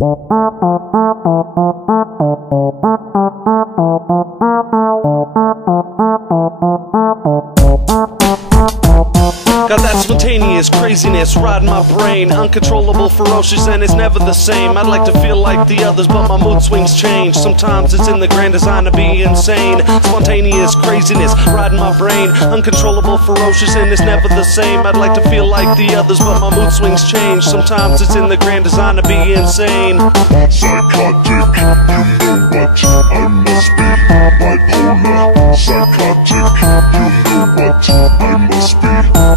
Got that spontaneous craziness riding my brain, uncontrollable, ferocious, and it's never the same. I'd like to feel like the others, but my mood swings change. Sometimes it's in the grand design to be insane. Spontaneous craziness riding my brain, uncontrollable, ferocious, and it's never the same. I'd like to feel like the others, but my mood swings change. Sometimes it's in the grand design to be insane. Psychotic, you know what I must be. Bipolar, psychotic, you know what I must be. Bipolar.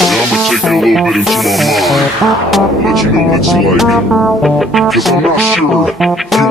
Now I'ma take it a little bit into my mind, let you know what it's like, cause I'm not sure you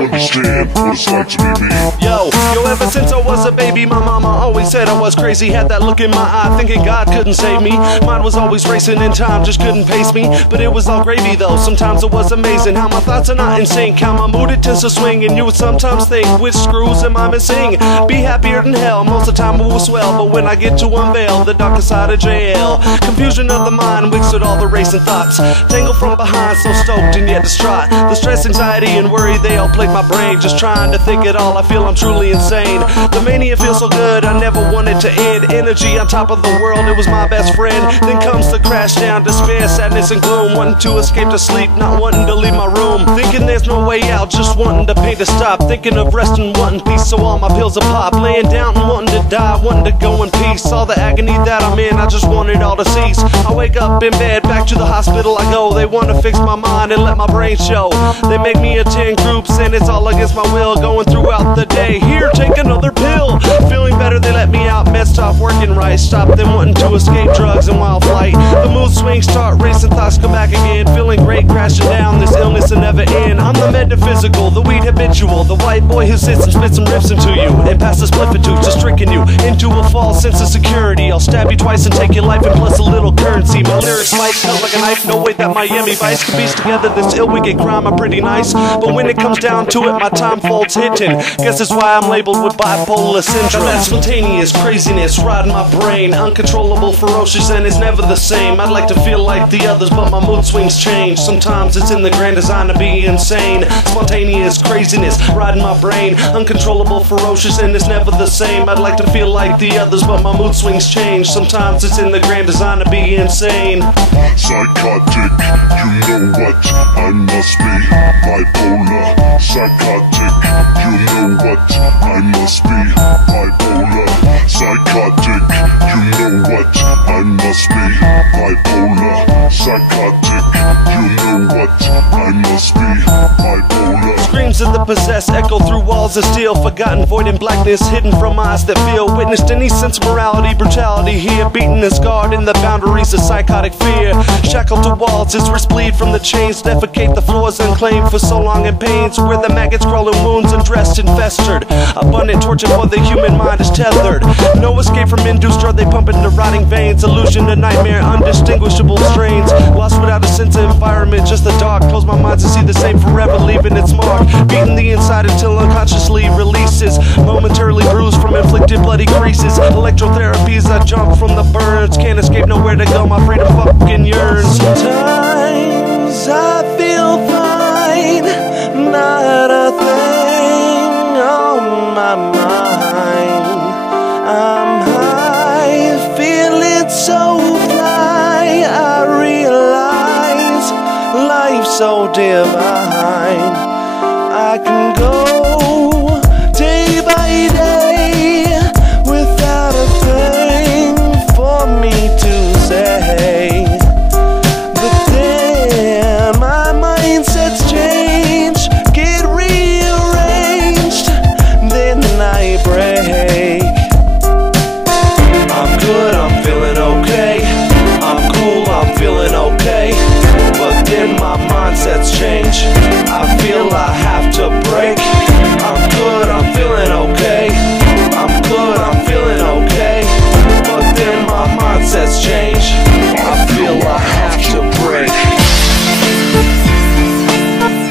understand what it's like to be me. Yo, ever since I was a baby, my mama always said I was crazy. Had that look in my eye, thinking God couldn't save me. Mine was always racing in time, just couldn't pace me. But it was all gravy though, sometimes it was amazing how my thoughts are not in sync, how my mood it tends to swing. And you would sometimes think, which screws am I missing? Be happier than hell, most of the time it will swell. But when I get to unveil the darker side of jail, confusion of the mind mixed with all the racing thoughts, tangled from behind, so stoked and yet distraught. The stress, anxiety, and worry, they all plague my brain. Just trying to think it all, I feel I'm truly insane. The mania feels so good, I never wanted to end. Energy on top of the world, it was my best friend. Then comes the crash down, despair, sadness, and gloom. Wanting to escape to sleep, not wanting to leave my room. Thinking there's no way out, just wanting the pain to stop. Thinking of resting, wanting peace, so all my pills are pop. Laying down and wanting to die, wanting to go in peace. All the agony that I'm in, I just want it all to cease. I wake up in bed, back to the hospital I go. They want to fix my mind and let my brain show. They make me attend groups and it's all against my will. Going throughout the day, here, take another pill. Feeling better, they let me out, meds stop working right. Stop them wanting to escape drugs and wild flight. The mood swings start racing, thoughts come back again. Feeling great, crashing down, this illness will never end. I'm the metaphysical, the weed habitual, the white boy who sits and spits some rips into you and passes spliffitudes, just tricking you into a false sense of security. I'll stab you twice and take your life and plus a little currency. My lyrics might cut like a knife, no way that Miami Vice could piece together this ill wicked crime. I'm pretty nice, but when it comes down to it, my time folds hitting. Guess that's why I'm labeled with bipolar syndrome. That spontaneous craziness riding my brain, uncontrollable, ferocious, and it's never the same. I'd like to feel like the others, but my mood swings change. Sometimes it's in the grand design to be insane. Spontaneous craziness riding my brain, uncontrollable, ferocious, and it's never the same. I'd like to feel like the others, but my mood swings change. Sometimes it's in the grand design to be insane. Psychotic, you know what I must be. Bipolar, psychotic, you know what I must be. Bipolar, psychotic, you know what I must be. Bipolar, psychotic, you know what I must be. Bipolar. Screams of the possessed echo through walls of steel, forgotten void in blackness, hidden from eyes that feel. Witnessed any sense of morality, brutality here, beating his guard in the boundaries of psychotic fear. Shackled to walls, his wrists bleed from the chains, defecate the floors unclaimed for so long in pains, where the maggots crawl in wounds undressed and festered. Abundant torture for the human mind is tethered. No escape from induced drug, they pump into rotting veins. Illusion to nightmare, undistinguishable strains. Lost without a sense of environment, just the dark. Close my mind to see the same forever, leaving its mark. Beating the inside until unconsciously releases. Momentarily bruised from inflicted bloody creases. Electrotherapies, I jump from the burns. Can't escape, nowhere to go, my freedom fucking yearns. Sometimes I feel fine, not a thing on my mind. I'm high, feeling so fly. I realize life's so divine. I can go day by day without a thing for me to say. But then my mindsets change, get rearranged, then I break. I'm good, I'm feeling okay. I'm cool, I'm feeling okay. But then my mindsets change, I feel I have to break. I'm good, I'm feeling okay. I'm good, I'm feeling okay. But then my mindsets change, I feel I have to break.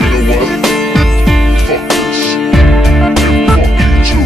You know what? Fuck this. And fuck you too.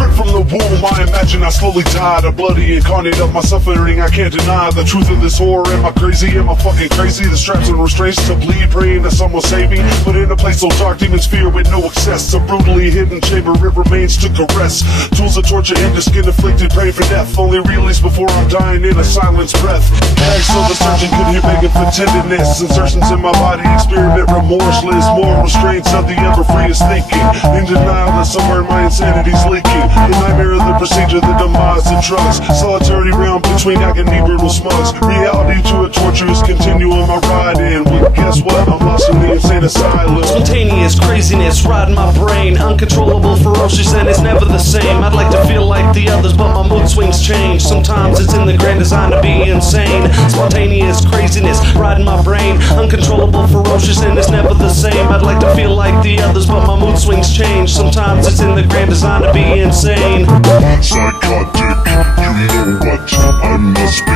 Ripped from the womb, I imagine I slowly died a bloody the incarnate of my suffering. I can't deny the truth of this horror. Am I crazy? Am I fucking crazy? The straps and restraints to bleed, praying that someone save me. But in a place so dark, demons fear with no access. A brutally hidden chamber, it remains to caress. Tools of torture in the skin afflicted, praying for death. Only release before I'm dying in a silenced breath. Gags so the surgeon could hear begging for tenderness. Insertions in my body, experiment remorseless. More restraints of the ever freest thinking. In denial that somewhere my insanity's leaking. The nightmare of the procedure, the demise of drugs. Solitary realm between agony, brutal smugs. Reality to a torturous continuum I ride in. Well, guess what? I'm lost in the insane asylum. Spontaneous craziness riding my brain, uncontrollable, ferocious, and it's never the same. I'd like to feel like the others, but my mood swings change. Sometimes it's in the grand design to be insane. Spontaneous craziness riding my brain, uncontrollable, ferocious, and it's never the same. I'd like to feel like the others, but my mood swings change. Sometimes it's in the grand design to be insane. Psychotic, you know what I must be.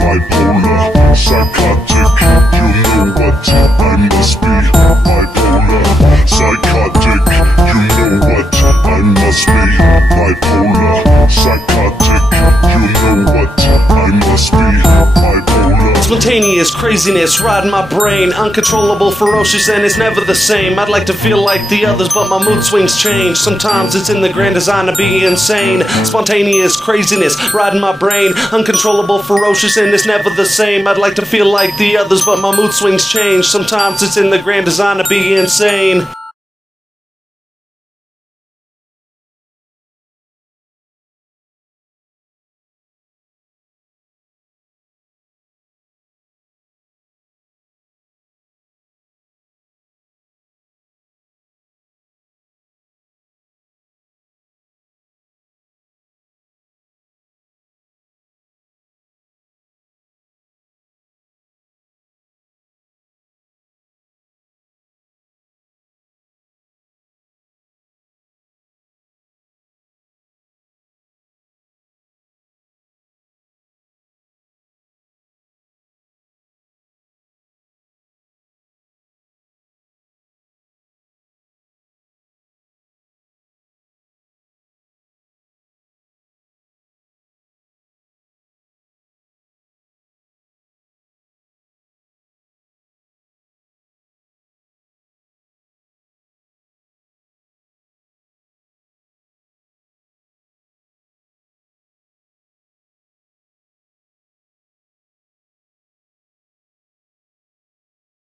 Bipolar, psychotic, you know what I must be. Bipolar, psychotic, you know what I must be. Bipolar, psychotic, you know what I must be. Bipolar. Spontaneous craziness riding my brain, uncontrollable, ferocious, and it's never the same. I'd like to feel like the others, but my mood swings change. Sometimes it's in the grand design to be insane. Spontaneous craziness riding my brain, uncontrollable, ferocious, and it's never the same. I'd like to feel like the others, but my mood swings change. Sometimes it's in the grand design to be insane.